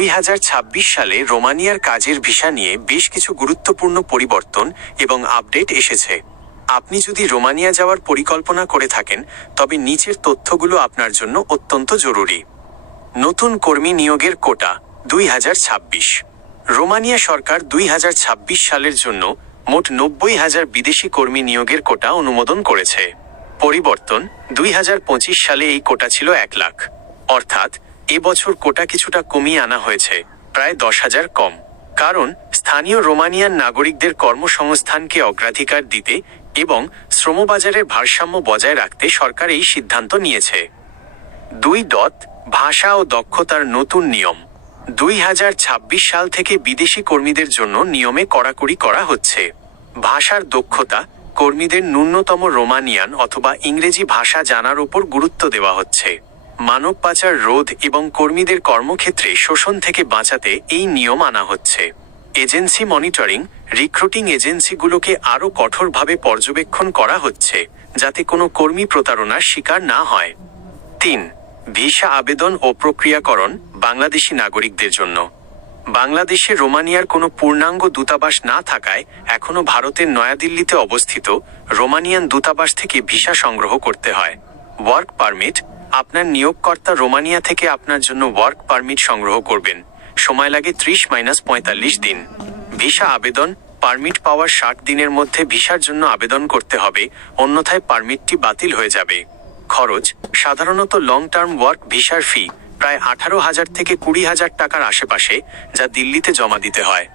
2026 সালে রোমানিয়ার কাজের ভিসা নিয়ে বেশ কিছু গুরুত্বপূর্ণ পরিবর্তন এবং আপডেট এসেছে। আপনি যদি রোমানিয়া যাওয়ার পরিকল্পনা করে থাকেন তবে নিচের তথ্যগুলো আপনার জন্য অত্যন্ত জরুরি। নতুন কর্মী নিয়োগের কোটা 2026। রোমানিয়া সরকার 2026 সালের জন্য মোট 90,000 বিদেশি কর্মী নিয়োগের কোটা অনুমোদন করেছে। পরিবর্তন, 2025 সালে এই কোটা ছিল 1 লাখ। অর্থাৎ এবছর কোটা কিছুটা কমিয়ে আনা হয়েছে, প্রায় 10,000 কম। কারণ স্থানীয় রোমানিয়ান নাগরিকদের কর্মসংস্থানকে অগ্রাধিকার দিতে এবং শ্রমবাজারের ভারসাম্য বজায় রাখতে সরকার এই সিদ্ধান্ত নিয়েছে। 2. ভাষা ও দক্ষতার নতুন নিয়ম। 2026 সাল থেকে বিদেশি কর্মীদের জন্য নিয়মে কড়াকড়ি করা হচ্ছে। ভাষার দক্ষতা, কর্মীদের ন্যূনতম রোমানিয়ান অথবা ইংরেজি ভাষা জানার উপর গুরুত্ব দেওয়া হচ্ছে। মানব পাচার রোধ এবং কর্মীদের কর্মক্ষেত্রে শোষণ থেকে বাঁচাতে এই নিয়ম আনা হচ্ছে। এজেন্সি মনিটরিং, রিক্রুটিং এজেন্সিগুলোকে আরও কঠোরভাবে পর্যবেক্ষণ করা হচ্ছে যাতে কোনো কর্মী প্রতারণার শিকার না হয়। 3. ভিসা আবেদন ও প্রক্রিয়াকরণ বাংলাদেশি নাগরিকদের জন্য। বাংলাদেশে রোমানিয়ার কোনো পূর্ণাঙ্গ দূতাবাস না থাকায় এখনও ভারতের নয়াদিল্লিতে অবস্থিত রোমানিয়ান দূতাবাস থেকে ভিসা সংগ্রহ করতে হয়। ওয়ার্ক পারমিট, আপনার নিয়োগকর্তা রোমানিয়া থেকে আপনার জন্য ওয়ার্ক পারমিট সংগ্রহ করবেন। সময় লাগে 30-45 দিন। ভিসা আবেদন, পারমিট পাওয়ার 60 দিনের মধ্যে ভিসার জন্য আবেদন করতে হবে, অন্যথায় পারমিটটি বাতিল হয়ে যাবে। খরচ, সাধারণত লং টার্ম ওয়ার্ক ভিসার ফি প্রায় 18,000 থেকে 20,000 টাকার আশেপাশে, যা দিল্লিতে জমা দিতে হয়।